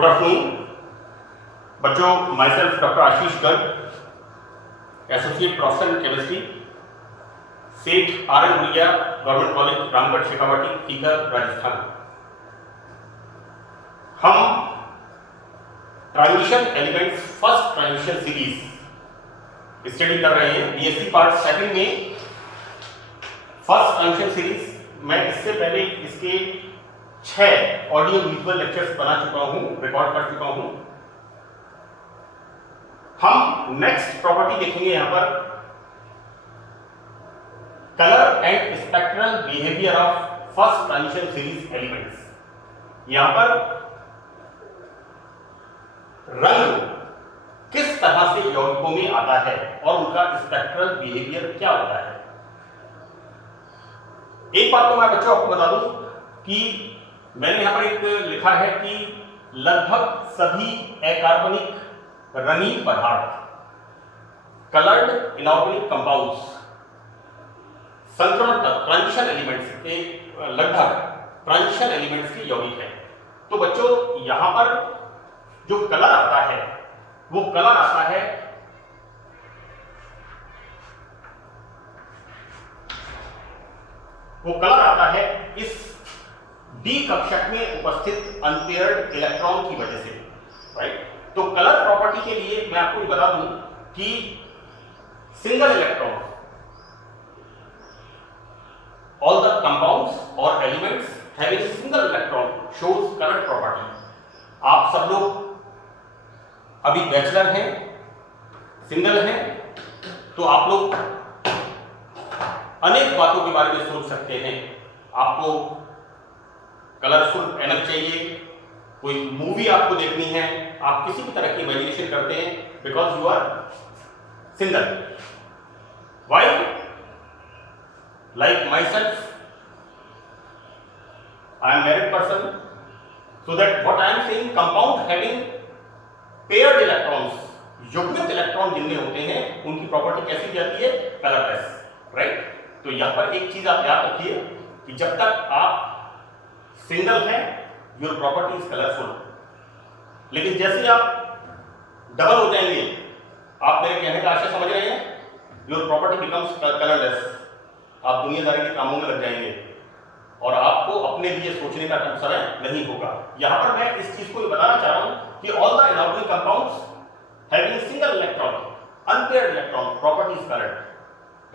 Good afternoon बच्चों, myself doctor Ashish Garg, associate professor in chemistry, Seth R N Bhuria government college Ramgarh Shekhawati Sikar Rajasthan. हम transition elements first transition series study कर रहे हैं BSc part second में first transition series. मैं इससे पहले इसके 6 ऑडियो विजुअल लेक्चर्स बना चुका हूं, रिकॉर्ड कर चुका हूं। हम नेक्स्ट प्रॉपर्टी देखेंगे यहां पर colour and spectral behaviour of first transition series elements. यहां पर रंग किस तरह से यौगिकों में आता है और उनका स्पेक्ट्रल बिहेवियर क्या होता है। एक बात तो मैं बच्चों आपको बता दूं कि मैंने यहां पर एक लिखा है कि लगभग सभी अकार्बनिक रंगीन पदार्थ कलर्ड इनऑर्गेनिक कंपाउंड्स संक्रमण तत्व ट्रांजिशन एलिमेंट्स के लगभग ट्रांजिशन एलिमेंट्स के यौगिक हैं। तो बच्चों यहां पर जो कलर आता है वो कलर आता है इस डी कक्षक में उपस्थित अनपेयर्ड इलेक्ट्रॉन की वजह से, राइट। तो कलर प्रॉपर्टी के लिए मैं आपको बता दूं कि single electron all the compounds और elements having single electron shows colour property. आप सब लोग अभी बैचलर हैं, सिंगल हैं, तो आप लोग अनेक बातों के बारे में सोच सकते हैं। आपको कलरफुल एनर्जी चाहिए, कोई मूवी आपको देखनी है, आप किसी भी तरह की इमेजिनेशन करते हैं because you are single. Why? Like myself, I am married person, so that what I am saying compound having paired electrons, युग्मित इलेक्ट्रॉन जिनमें होते हैं उनकी प्रॉपर्टी कैसी जाती है? Colourless, right. तो यहां पर एक चीज आप याद रखिए कि जब तक आप सिंगल हैं योर प्रॉपर्टी इज कलरफुल, लेकिन जैसे आप डबल हो जाएंगे, आप मेरे कहने का आशय समझ रहे हैं, योर प्रॉपर्टी बिकम्स कलरलेस। आप दुनियादारी के कामों में लग जाएंगे और आपको अपने लिए सोचने का समय नहीं होगा। यहां पर मैं इस चीज को बताना चाह रहा हूं कि all the inorganic compounds having single electron unpaired electron property is coloured,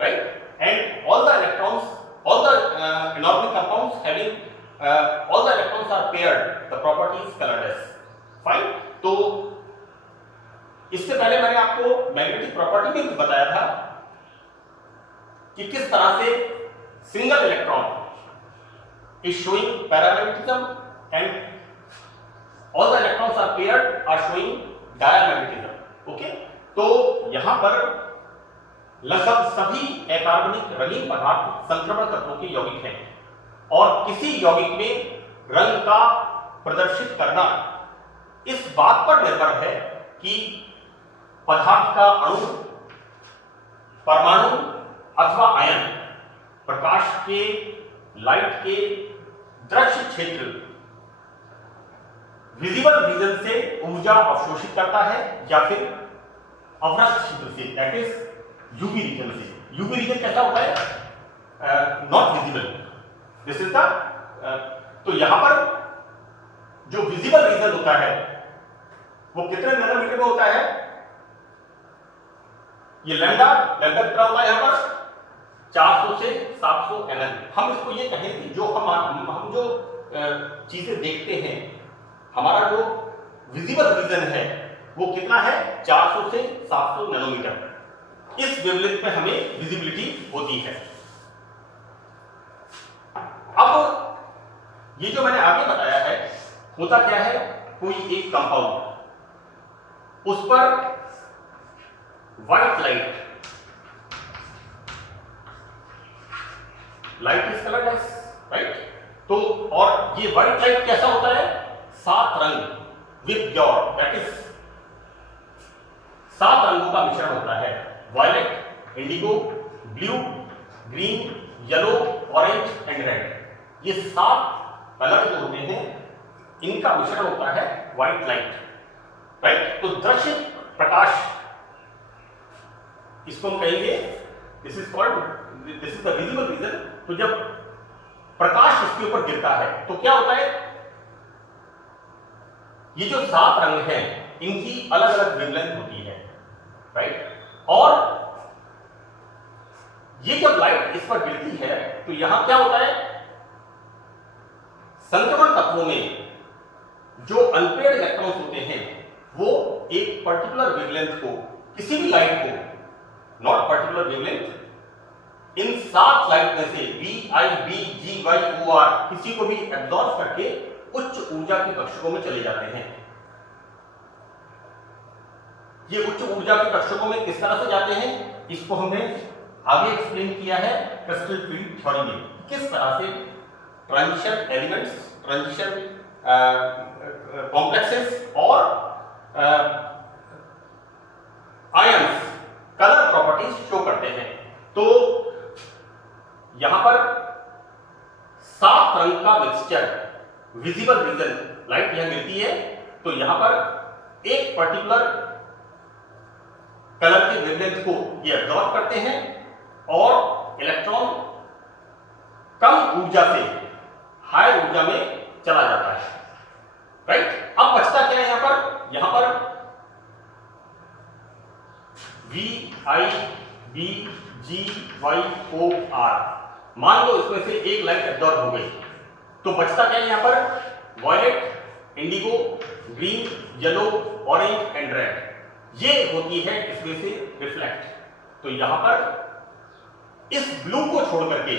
right, and all the electrons all the inorganic compounds having all the electrons are paired, the property is colorless, fine। तो इससे पहले मैंने आपको magnetic property में बताया था कि किस तरह से single electron is showing paramagnetism and all the electrons are paired are showing diamagnetism, okay। तो यहां पर लगभग सभी अकार्बनिक रंगीन पदार्थ संक्रमण तत्वों के यौगिक हैं और किसी यौगिक में रंग का प्रदर्शित करना इस बात पर निर्भर है कि पदार्थ का अणु, परमाणु अथवा आयन प्रकाश के, लाइट के दृश्य क्षेत्र विजिबल रीजन से ऊर्जा अवशोषित करता है या फिर अवरक्त क्षेत्र से, दैट इज यूवी रीजन से। यूवी रीजन कैसा होता है? Not visible, this is the तो यहां पर जो विजिबल रीजन होता है वो कितने नैनोमीटर में होता है? ये लैम्डा कितना होता है यहां पर? 400 से 700 nm। हम इसको ये कहें कि जो हम जो चीजें देखते हैं, हमारा जो विजिबल रीजन है वो कितना है? 400 से 700 नैनोमीटर। इस वेवलेंथ में हमें विजिबिलिटी होती है। अब ये जो मैंने आगे बताया है होता क्या है, कोई एक कंपाउंड, उस पर white light is colourless, right. तो और ये व्हाइट लाइट कैसा होता है? 7 रंग विद प्योर, दैट इज 7 रंगों का मिश्रण होता है। Violet, indigo, blue, green, yellow, orange and red. ये 7 कलर जो होते हैं इनका मिश्रण होता है व्हाइट लाइट, राइट। तो दृश्य प्रकाश इसको हम कहेंगे, this is the visible region. तो जब प्रकाश इसके ऊपर गिरता है तो क्या होता है, ये जो 7 रंग हैं इनकी अलग अलग वेवलेंथ होती है, राइट। और ये जब लाइट इस पर गिरती है तो यहां क्या होता है, संक्रमण तत्वों में जो अनपेयर्ड इलेक्ट्रॉन्स होते हैं वो एक पर्टिकुलर वेवलेंथ को, किसी भी लाइट को, not particular wavelength, in 7 light में से V, I, B, G, Y, O, R किसी को भी एब्जॉर्ब करके उच्च ऊर्जा के कक्षकों में चले जाते हैं। ये उच्च ऊर्जा के कक्षकों में किस तरह से जाते हैं, इसको हमने आगे एक्सप्लेन किया है क्रिस्टल फील्ड थ्योरी में, किस तरह से ट्रांजिशन एलिमेंट्स, ट्रांजिशन कॉम्प्लेक्सेस और आयंस कलर प्रॉपर्टीज शो करते हैं। तो यहां पर 7 रंग का मिक्सचर, विजिबल रीजन, लाइट यहां गिरती है तो यहां पर एक पर्टिकुलर कलर के वेवलेंथ को ये एब्जॉर्ब करते हैं और इलेक्ट्रॉन कम ऊर्जा से हाई ऊर्जा में चला जाता है, राइट। अब बचता क्या है यहां पर V, I, B, G, Y, O, R, मान लो इसमें से एक लाइट एब्जॉर्ब हो गई तो बचता क्या है यहां पर, violet, indigo, green, yellow, orange and red, ये होती है इसमें से रिफ्लेक्ट। तो यहां पर इस ब्लू को छोड़ करके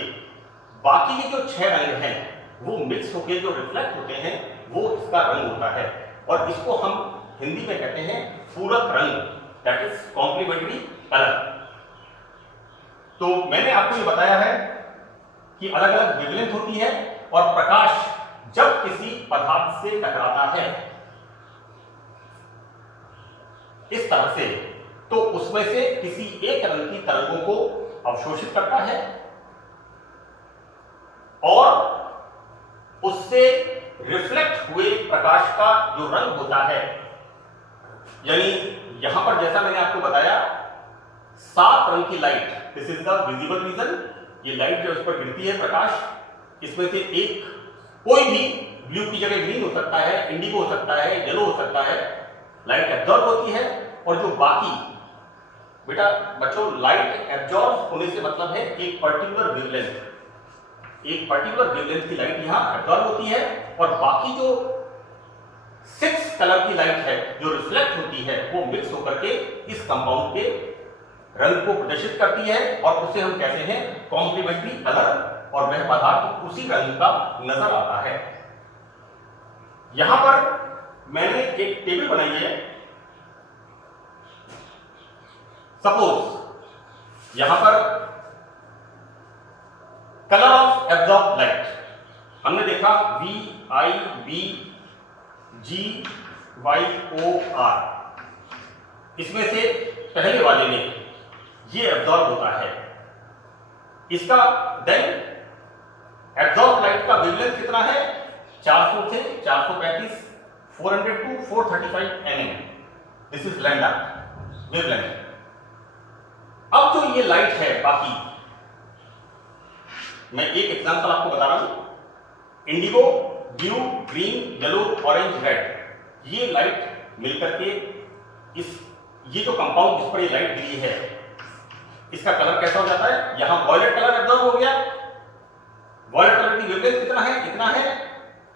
बाकी के जो 6 रंग हैं वो मिक्स होकर जो रिफ्लेक्ट होते हैं वो इसका रंग होता है, और इसको हम हिंदी में कहते हैं पूरक रंग, दैट इज कॉम्प्लीमेंट्री कलर। तो मैंने आपको ये बताया है कि अलग अलग वेवलेंथ होती है और प्रकाश जब किसी पदार्थ से टकराता है इस तरह से तो उसमें से किसी एक रंग की तरंगों को अवशोषित करता है और उससे रिफ्लेक्ट हुए प्रकाश का जो रंग होता है, यानी यहां पर जैसा मैंने आपको बताया 7 रंग की light, this is the visible region, ये लाइट जो इस पर गिरती है प्रकाश, इसमें से एक कोई भी ब्लू की जगह ग्रीन हो सकता है, इंडिगो हो सकता है, येलो हो सकता है, लाइट एब्जॉर्ब होती है। और जो बाकी बेटा बच्चों, लाइट एब्जॉर्ब होने से मतलब है एक पर्टिकुलर वेवलेंथ, एक पर्टिकुलर वेवलेंथ की लाइट यहां एब्जॉर्ब होती है और बाकी जो 6 कलर की लाइट है जो रिफ्लेक्ट होती है वो मिक्स होकर के इस कंपाउंड के रंग को प्रदर्शित करती है और उसे हम कहते हैं कॉम्प्लीमेंट्री कलर, और वह पदार्थ उसी रंग का नजर आता है। यहां पर मैंने एक टेबल बनाई है, सपोज यहां पर कलर ऑफ एब्जॉर्ब लाइट हमने देखा V, I, B, G, Y, O, R, इसमें से पहले वाले में ये एब्जॉर्ब होता है, इसका देन एब्जॉर्ब लाइट का वेवलेंथ कितना है, 400 से 435, 400 to 435 nm, this is lambda wavelength. अब जो ये लाइट है बाकी, मैं एक एग्जांपल आपको बता रहा हूं, Indigo, blue, green, yellow, orange, red, ये लाइट मिलकर के ये जो कंपाउंड जिस पर ये लाइट गिरी है इसका कलर कैसा हो जाता है, यहां वॉयलेट कलर एब्जॉर्ब हो गया, वॉयलेट कलर की वेवलेंथ कितना है, इतना है।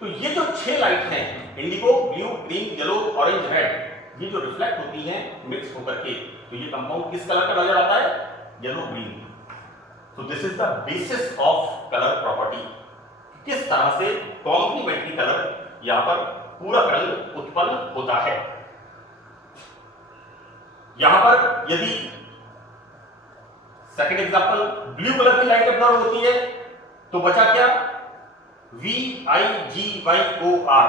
तो ये जो 6 लाइट हैं, Indigo, blue, green, yellow, orange, red, ये जो रिफ्लेक्ट होती हैं मिक्स होकर के, तो ये कंपाउंड किस कलर का नजर आता है, येलो ग्रीन। तो this is the basis of colour property, किस तरह से कॉम्प्लीमेंट्री कलर यहां पर पूरक रंग उत्पन्न होता है। यहां पर यदि सेकंड एग्जांपल ब्लू कलर की लाइट एब्जॉर्ब होती है तो बचा क्या, V, I, G, Y, O, R,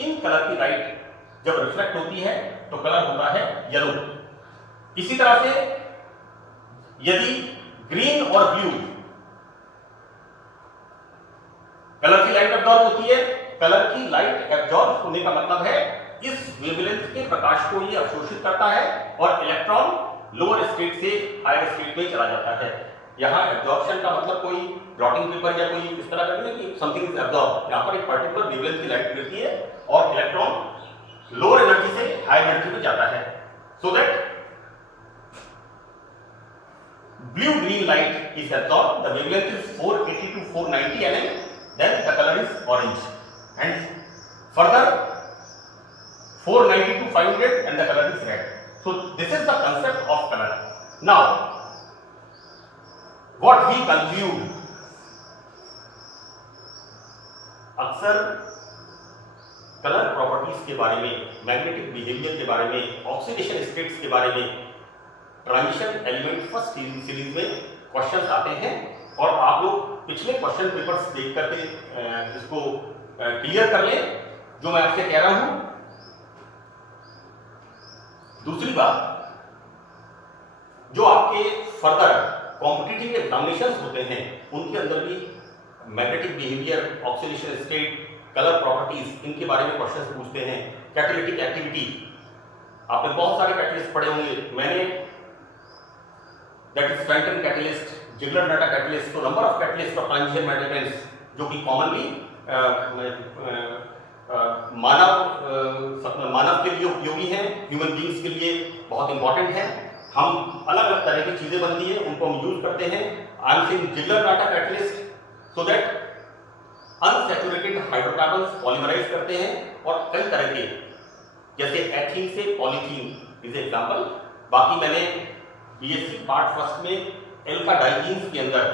in colour की लाइट जब रिफ्लेक्ट होती है तो कलर होता है येलो। इसी तरह से यदि ग्रीन और ब्लू कलर की लाइट एब्जॉर्ब होती है कलर की लाइट एब्जॉर्ब होने का मतलब है इस वेवलेंथ के प्रकाश को ये अवशोषित करता है और इलेक्ट्रॉन लोअर स्टेट से हायर स्टेट में चला जाता है। यहाँ एब्जॉर्प्शन का मतलब कोई ब्लॉटिंग पेपर या कोई इस तरह का नहीं कि समथिंग इज एब्जॉर्ब। यहाँ पर एक पर्टिकुलर वेवलेंथ की लाइट मिलती है और इलेक्ट्रॉन लोअर एनर्जी से हायर एनर्जी में जाता है। So that blue green light is absorbed, the wavelength is 480 to 490 nm, then the color is orange, and further 490 to 500 and the color is red. So this is the concept of color. Now what we conclude, अक्सर colour properties के बारे में, magnetic behaviour के बारे में, oxidation states के बारे में ट्रांजिशन एलिमेंट फर्स्ट सीरीज में क्वेश्चंस आते हैं और आप लोग पिछले क्वेश्चन पेपर्स देख करके इसको क्लियर कर लें जो मैं आपसे कह रहा हूं। दूसरी बात, जो आपके फर्दर कॉम्पिटिटिव एग्जामिनेशंस होते हैं उनके अंदर भी magnetic behaviour, oxidation state, colour properties, इनके बारे में क्वेश्चंस पूछते हैं। कैटालिटिक एक्टिविटी, आपने बहुत सारे कैटलिस्ट पढ़े होंगे। मैंने that is Fenton catalyst, Ziegler-Natta catalyst, तो number of catalyst of transition metal जो कि commonly मानव के लिए उपयोगी हैं, ह्यूमन बींग्स के लिए बहुत इंपॉर्टेंट है। हम अलग अलग तरह की चीजें बनती हैं उनको हम यूज करते हैं। I am saying Ziegler-Natta catalyst so that unsaturated hydrocarbons polymerise करते हैं और कई तरह के, जैसे एथीन से पॉलीथीन इज एग्जांपल। बाकी मैंने बीएससी पार्ट फर्स्ट में एल्का डाइजीन्स के अंदर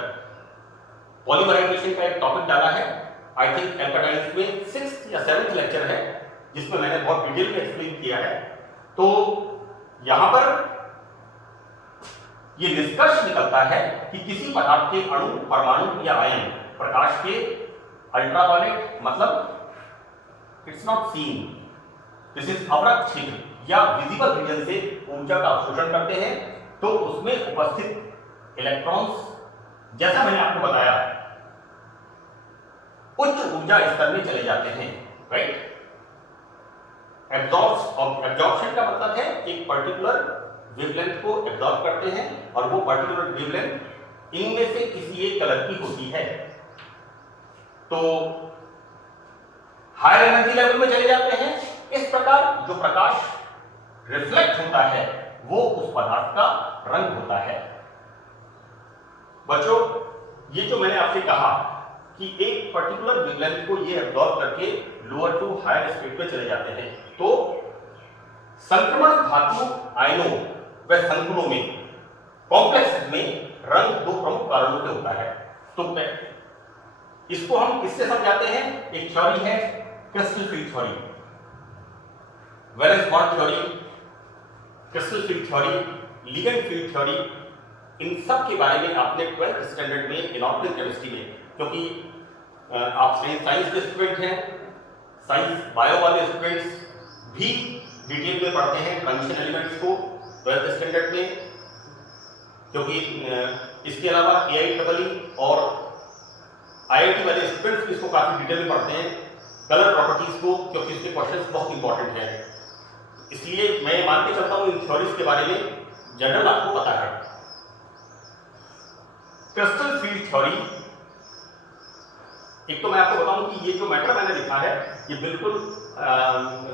पॉलीमराइजेशन का एक टॉपिक डाला है। आई थिंक एल्का डाइजीन्स में 6th या 7th लेक्चर है जिसमें मैंने बहुत डिटेल में एक्सप्लेन किया है। तो यहां पर यह निष्कर्ष निकलता है कि किसी पदार्थ के अणु, परमाणु या आयन प्रकाश के अल्ट्रावायलेट मतलब it's not seen, this is अवरक्त छिद्र या विजिबल रीजन से ऊर्जा का अवशोषण करते हैं, तो उसमें उपस्थित इलेक्ट्रॉन्स, जैसा मैंने आपको बताया, उच्च ऊर्जा स्तर में चले जाते हैं, राइट। एब्जॉर्प्शन का मतलब है एक पर्टिकुलर वेवलेंथ को एब्जॉर्ब करते हैं और वो पर्टिकुलर वेवलेंथ इनमें से किसी एक कलर की होती है। तो हायर एनर्जी लेवल में चले जाते हैं। इस प्रकार जो प्रकाश रिफ्लेक्ट होता है वो उस पदार्थ का रंग होता है। बच्चों, ये जो मैंने आपसे कहा कि एक पर्टिकुलर वेवलेंथ को ये एब्जॉर्ब करके लोअर टू हायर स्टेट पे चले जाते हैं, तो संक्रमण धातु आयनों व संकुलों में, कॉम्प्लेक्स में रंग दो प्रमुख कारणों से होता है। तो इसको हम किससे समझाते हैं? एक थ्योरी है crystal field theory, valence bond theory, crystal field theory, ligand field theory. इन सब के बारे में आपने 12th स्टैंडर्ड में इनऑर्गेनिक केमिस्ट्री में, क्योंकि आप साइंस के स्टूडेंट हैं, साइंस बायो वाले स्टूडेंट्स भी डिटेल में पढ़ते हैं ट्रांजिशन एलिमेंट्स को 12th स्टैंडर्ड में, क्योंकि इसके अलावा AIEEE और IIT वाले स्टूडेंट्स भी इसको काफी डिटेल में पढ़ते हैं कलर प्रॉपर्टीज को, क्योंकि इसके क्वेश्चंस बहुत इंपॉर्टेंट हैं। इसलिए मैं मान के चलता हूं इन थ्योरीज के बारे में जनरल आपको पता है। क्रिस्टल फील्ड थ्योरी, एक तो मैं आपको बताऊं कि ये जो मैटर मैंने लिखा है ये बिल्कुल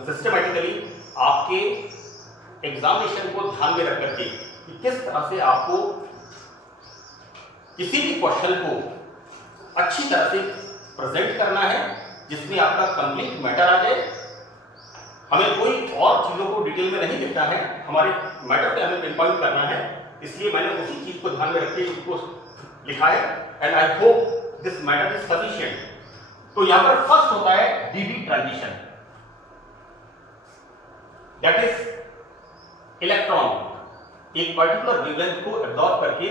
सिस्टमैटिकली आपके एग्जामिनेशन को ध्यान में रख करके कि किस तरह से आपको किसी भी क्वेश्चन को अच्छी तरह से प्रेजेंट करना है जिसमें आपका कंप्लीट मैटर आ जाए। हमें कोई और चीजों को डिटेल में नहीं लिखना है, हमारे मैटर पे हमें पिन पॉइंट करना है। इसलिए मैंने उसी चीज को ध्यान में रख के इसको लिखा है and I hope this matter is sufficient. तो यहां पर फर्स्ट होता है DD transition, that is electron एक पर्टिकुलर वेवलेंथ को एब्जॉर्ब करके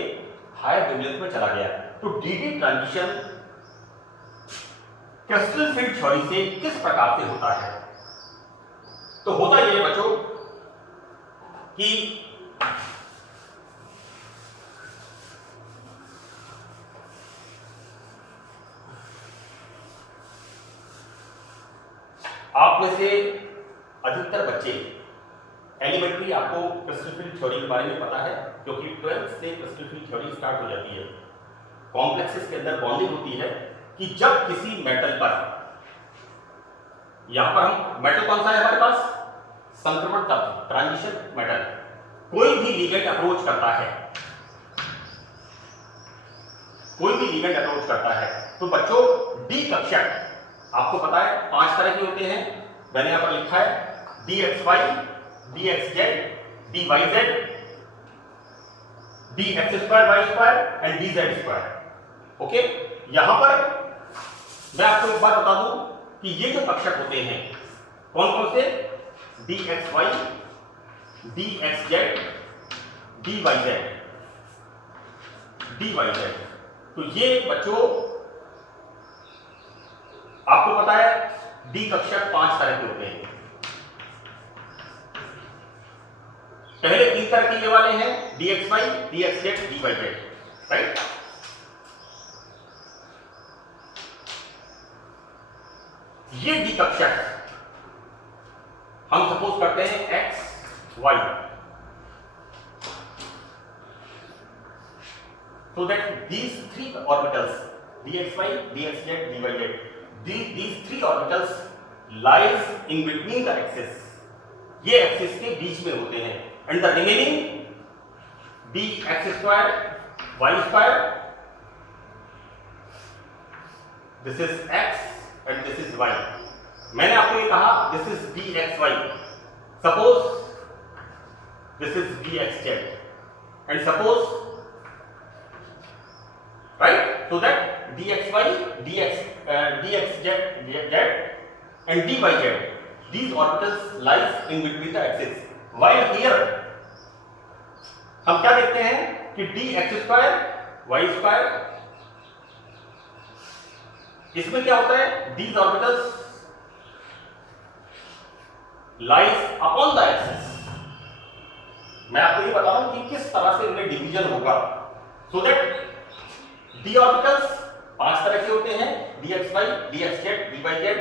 हायर वेवलेंथ में चला गया। तो DD transition crystal field theory से किस प्रकार से होता है? तो होता यह है बच्चों कि आप में से अधिकतर बच्चे एलिमेंट्री आपको क्रिस्टल फील्ड थ्योरी के बारे में पता है, क्योंकि 12th से क्रिस्टल फील्ड थ्योरी स्टार्ट हो जाती है। कॉम्प्लेक्सेस के अंदर बॉन्डिंग होती है कि जब किसी मेटल पर, यहां पर हम मेटल कौन सा है हमारे पास, संक्रमण तत्व, ट्रांजिशन मेटल, कोई भी लिगेंड अप्रोच करता है, कोई भी लिगेंड अप्रोच करता है, तो बच्चों डी कक्षक आपको पता है 5 तरह के होते हैं। मैंने यहां पर लिखा है dxy, dxz, dyz, dx2y2 and dz2। Okay, यहां पर मैं आपको एक बात बता दूं कि ये जो कक्षक होते हैं कौन कौन से, dxy, dxz, dyz, dyz। तो ये बच्चों आपको पता है डी कक्षक 5 तरह के होते हैं। पहले 3 तरह के ये वाले हैं, dxy, dxz, dyz, राइट। ये डी कक्षक हम सपोज करते हैं x y, so that these 3 orbitals dxy, dxz, dyz, these 3 orbitals lies in between the axis, ये एक्सिस के बीच में होते हैं, and the remaining dx square, y square, this is x and this is y। मैंने आपको ये कहा this is dxy, suppose this is dxz, and suppose, right, so that dxy, dxz and dyz, these orbitals lies in between the axis, while here हम क्या देखते हैं कि dx square, y square, इसमें क्या होता है, these orbitals lies upon the axis। मैं आपको ये बता रहा हूं कि किस तरह से इनमें डिवीजन होगा, so that d orbitals 5 तरह के होते हैं, dxy, dxz, dyz,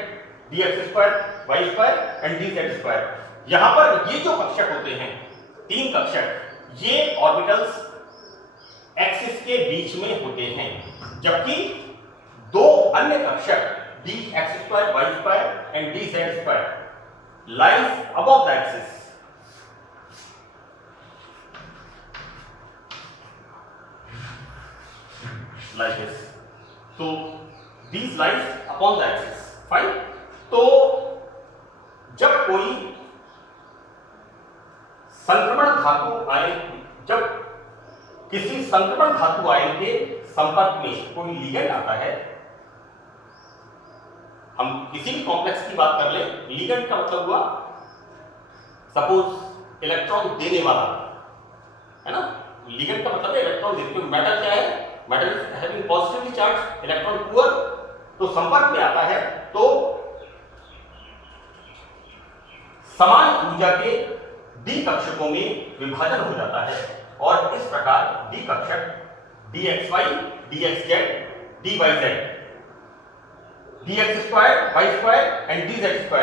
dx2, y2 and dz2। यहां पर ये जो कक्षक होते हैं 3 कक्षक, ये ऑर्बिटल्स एक्सिस के बीच में होते हैं, जबकि 2 अन्य कक्षक dx2, y2 and dz2 lies above the axis। Like this, so these lies upon the axis, fine। तो जब कोई संक्रमण धातु आयन, जब किसी संक्रमण धातु आयन के संपर्क में कोई लिगेंड आता है, हम किसी भी कॉम्प्लेक्स की बात कर ले, लिगेंड का मतलब हुआ सपोज इलेक्ट्रॉन देने वाला, है ना, लिगेंड का मतलब है इलेक्ट्रॉन देने। मेटल क्या है, metal is having positively charge, electron poor, तो संपर्क में आता है तो समान ऊर्जा के डी कक्षकों में विभाजन हो जाता है, और इस प्रकार डी कक्षक dxy, dxz, dyz, dx2, y2 and dz2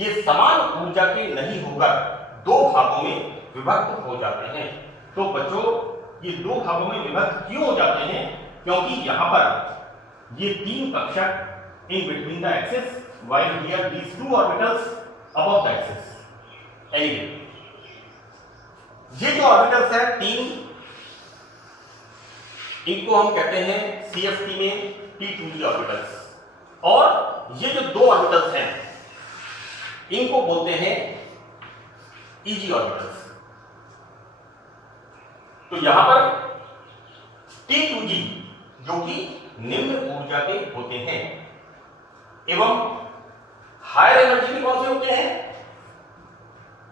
ये समान ऊर्जा के नहीं होकर 2 भागों में विभक्त हो जाते हैं। तो बच्चों ये 2 भागों में विभक्त क्यों हो जाते हैं, क्योंकि यहां पर ये 3 कक्षक in between the axis, while here these 2 orbitals above the axis। Anyway, ये जो ऑर्बिटल्स हैं 3, इनको हम कहते हैं CFT में T2G ऑर्बिटल्स, और ये जो 2 ऑर्बिटल्स हैं इनको बोलते हैं EG ऑर्बिटल्स। तो यहां पर T2G जो कि निम्न ऊर्जा के होते हैं, एवं हायर एनर्जी में कौन से होते हैं,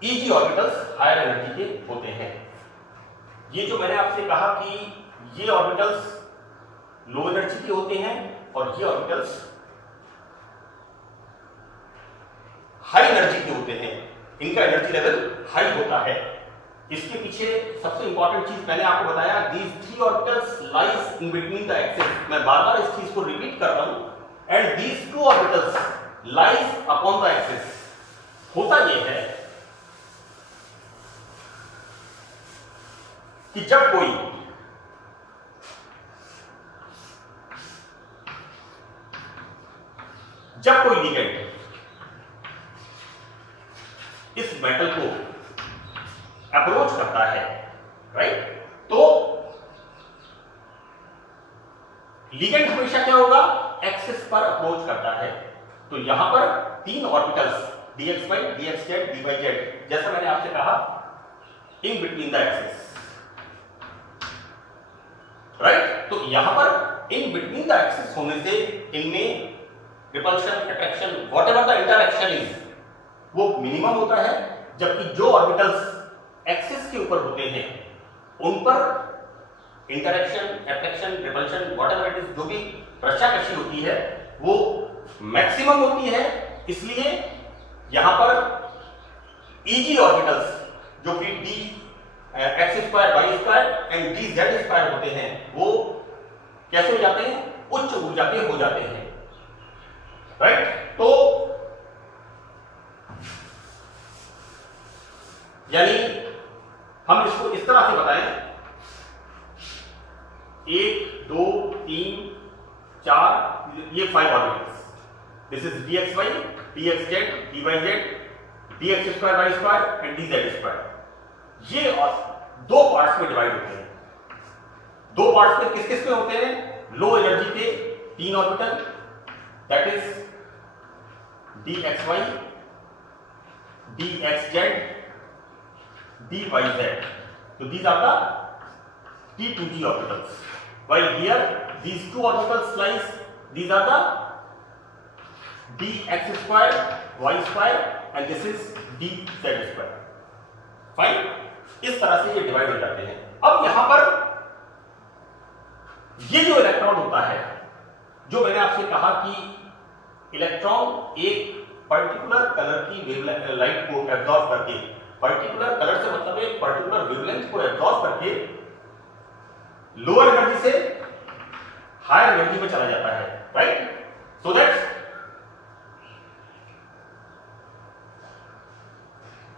EG ऑर्बिटल्स हायर एनर्जी के होते हैं। ये जो मैंने आपसे कहा कि ये ऑर्बिटल्स लो एनर्जी के होते हैं और ये ऑर्बिटल्स हाई एनर्जी के होते हैं, इनका एनर्जी लेवल हाई होता है। इसके पीछे सबसे इंपॉर्टेंट चीज मैंने आपको बताया, these 3 orbitals lies in between the axis। मैं बार-बार इस चीज को रिपीट कर रहा हूं, and these 2 orbitals lies upon the axis. होता यह है कि जब कोई लिगेंड इस मेटल को अप्रोच करता है, राइट, तो लिगेंड हमेशा क्या होगा, एक्सिस पर अप्रोच करता है। तो यहां पर तीन ऑर्बिटल्स dxy, dxz, dyz, जैसा मैंने आपसे कहा, इन बिटवीन द एक्सिस, राइट। तो यहां पर इन बिटवीन द एक्सिस होने से इनमें repulsion, attraction, whatever the interaction is, वो मिनिमम होता है। जबकि जो ऑर्बिटल्स एक्सिस के ऊपर होते हैं उन पर interaction, attraction, repulsion, whatever it is, जो भी प्रत्याकर्षी होती है वो मैक्सिमम होती है। इसलिए यहां पर ईजी ऑर्बिटल्स जो कि d x square, y square and d z square होते हैं, वो कैसे हो जाते हैं, उच्च ऊर्जा के हो जाते हैं, राइट। तो यानी हम इसको इस तरह से बताएं, 1 2 3 4, ये 5 orbitals, this is dxy, dxz, dyz, dx square, y square and dz square. ये दो पार्ट्स में डिवाइड होते हैं। दो पार्ट्स में किस किस में होते हैं, लो एनर्जी के 3 orbital, that is dxy, dxz, dyz. So these are the T2g orbitals. While here these two orbitals lies, these are the dx square, y square and this is dz square. Fine? इस तरह से ये divide हो जाते हैं। अब यहां पर ये जो इलेक्ट्रॉन होता है, जो मैंने आपसे कहा कि इलेक्ट्रॉन एक पर्टिकुलर कलर की वेवलाइट को एब्जॉर्ब करके, पर्टिकुलर कलर से मतलब एक पर्टिकुलर वेवलेंथ को एब्जॉर्ब करके लोअर एनर्जी से हायर एनर्जी में चला जाता है, राइट। सो दैट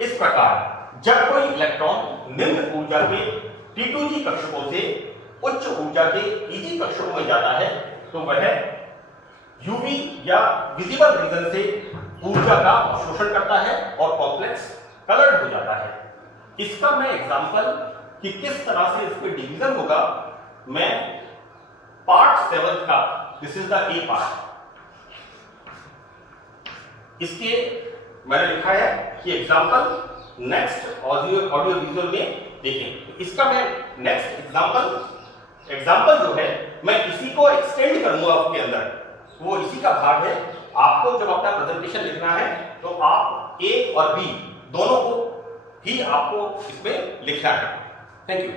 इस प्रकार जब कोई इलेक्ट्रॉन निम्न ऊर्जा के T2g कक्षकों से उच्च ऊर्जा के Eg कक्षकों में जाता है तो वह यूवी या विजिबल रीजन से ऊर्जा का अवशोषण करता है और कॉम्प्लेक्स कलर्ड हो जाता है। इसका मैं एग्जांपल कि किस तरह से इसमें डिवीजन होगा, मैं पार्ट 7 का, this is the A part, इसके मैंने लिखा है कि एग्जांपल नेक्स्ट ऑडियो विजुअल में देखें। इसका मैं नेक्स्ट एग्जांपल जो है मैं इसी को एक्सटेंड करूंगा उसके अंदर, वो इसी का भाग है। आपको जब अपना प्रेजेंटेशन लिखना है तो आप ए और बी दोनों को ही आपको इसमें लिखना है। Thank you.